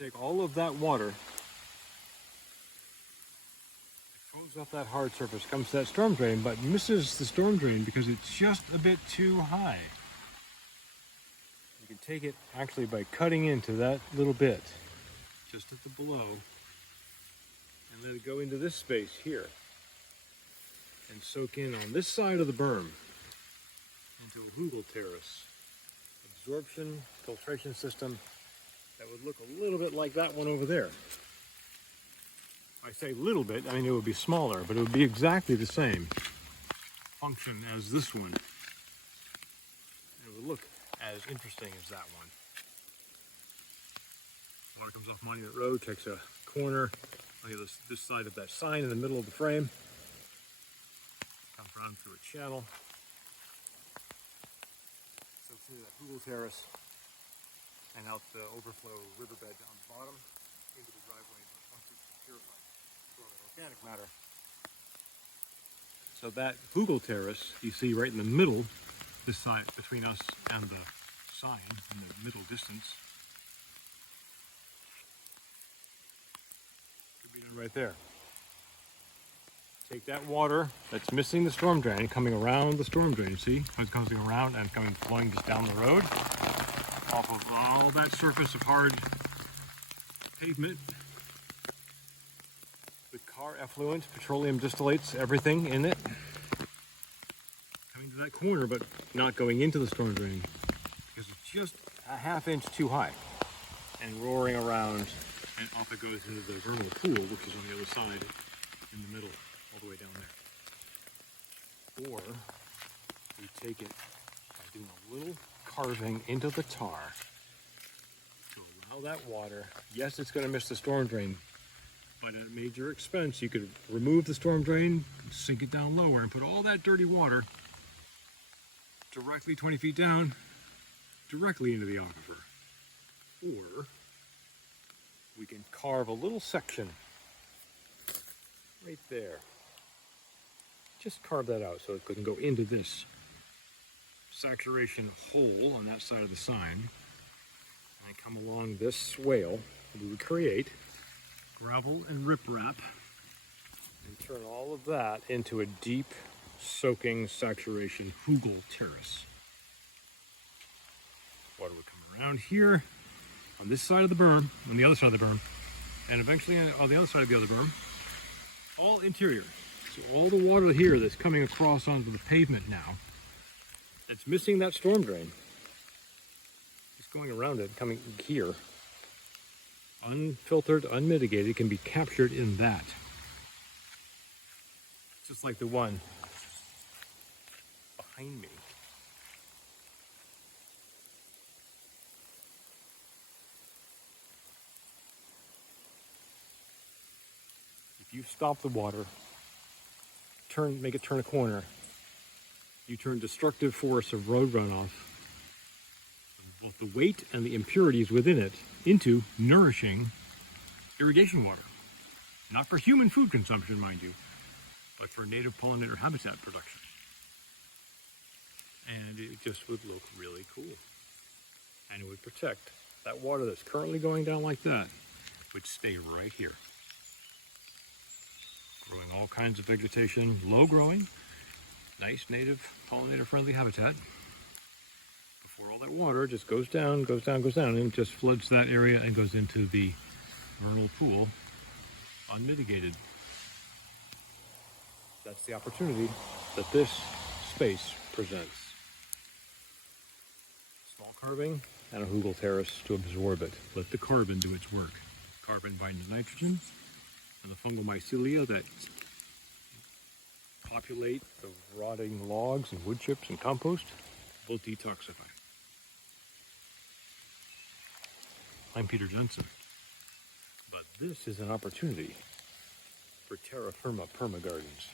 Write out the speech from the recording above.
take all of that water, throws off that hard surface, comes to that storm drain, but misses the storm drain because it's just a bit too high. You can take it actually by cutting into that little bit, just at the below, and let it go into this space here, and soak in on this side of the berm into a hugel terrace. Absorption, filtration system that would look a little bit like that one over there. I say little bit, I mean it would be smaller, but it would be exactly the same function as this one. It would look as interesting as that one. Water comes off Monument Road, takes a corner on this side of that sign in the middle of the frame. Comes around through a channel. Soaks into that hugel terrace and out the overflow riverbed on the bottom into the driveway once it's purified. Organic matter. So that hugel terrace you see right in the middle, this side between us and the sign in the middle distance, could be done right there. Take that water that's missing the storm drain, coming around the storm drain, see how it's coming around and flowing just down the road, off of all that surface of hard pavement. With car effluent, petroleum distillates, everything in it. Coming to that corner, but not going into the storm drain because it's just a half-inch too high. And roaring around, and off it goes into the vernal pool, which is on the other side, in the middle, all the way down there. Or we take it by doing a little carving into the tar to allow that water. Yes, it's going to miss the storm drain, but at a major expense. You could remove the storm drain, sink it down lower, and put all that dirty water directly 20 feet down, directly into the aquifer. Or we can carve a little section right there. Just carve that out so it can go into this saturation hole on that side of the sign, and come along this swale that we would create. Gravel and riprap, and turn all of that into a deep soaking saturation hugel terrace. Water would come around here on this side of the berm, on the other side of the berm, and eventually on the other side of the other berm, all interior. So all the water here that's coming across onto the pavement now, it's missing that storm drain. It's going around it, coming here. Unfiltered, unmitigated, can be captured in that. Just like the one behind me. If you stop the water, make it turn a corner, you turn destructive force of road runoff, both the weight and the impurities within it, into nourishing irrigation water. Not for human food consumption, mind you, but for native pollinator habitat production. And it just would look really cool. And it would protect that water that's currently going down like that, would stay right here. Growing all kinds of vegetation, low growing, nice native pollinator friendly habitat. Before all that water just goes down, and it just floods that area and goes into the vernal pool unmitigated. That's the opportunity that this space presents. Small carving and a hugel terrace to absorb it. Let the carbon do its work. Carbon binds nitrogen, and the fungal mycelia that populate the rotting logs and wood chips and compost will detoxify. I'm Peter Jensen, but this is an opportunity for terra firma perma gardens.